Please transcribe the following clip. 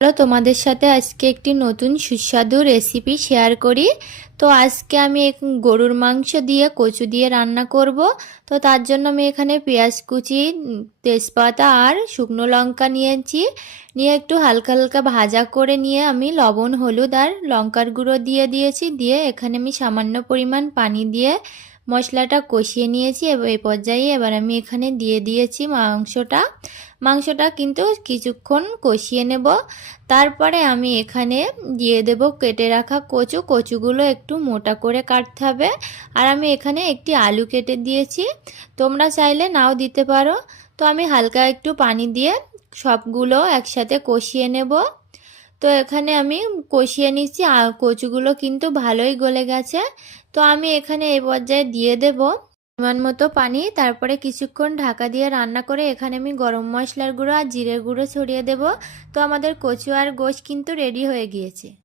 চলো তোমাদের সাথে আজকে একটি নতুন সুস্বাদু রেসিপি শেয়ার করি। তো আজকে আমি গরুর মাংস দিয়ে কচু দিয়ে রান্না করব। তো তার জন্য আমি এখানে পেঁয়াজ কুচি, তেজপাতা আর শুকনো লঙ্কা নিয়েছি। নিয়ে একটু হালকা হালকা ভাজা করে নিয়ে আমি লবণ, হলুদ আর লঙ্কার গুঁড়ো দিয়ে দিয়েছি। দিয়ে এখানে আমি সামান্য পরিমাণ পানি দিয়ে মশলাটা কষিয়ে নিয়েছি। এই পর্যায়ে এবার আমি এখানে দিয়ে দিয়েছি মাংসটা কিন্তু কিছুক্ষণ কষিয়ে নেব। তারপরে আমি এখানে দিয়ে দেব কেটে রাখা কচুগুলো একটু মোটা করে কাটতে হবে। আর আমি এখানে একটি আলু কেটে দিয়েছি, তোমরা চাইলে নাও দিতে পারো। তো আমি হালকা একটু পানি দিয়ে সবগুলো একসাথে কষিয়ে নেব। তো এখানে আমি কষিয়ে নিচ্ছি আর কচুগুলো কিন্তু ভালোই গলে গেছে। তো আমি এখানে এই পর্যায়ে দিয়ে দেব পরিমাণ মতো পানি। তারপরে কিছুক্ষণ ঢাকা দিয়ে রান্না করে এখানে আমি গরম মশলার গুঁড়ো আর জিরের গুঁড়ো ছড়িয়ে দেব। তো আমাদের কচু আর গোশ কিন্তু রেডি হয়ে গিয়েছে।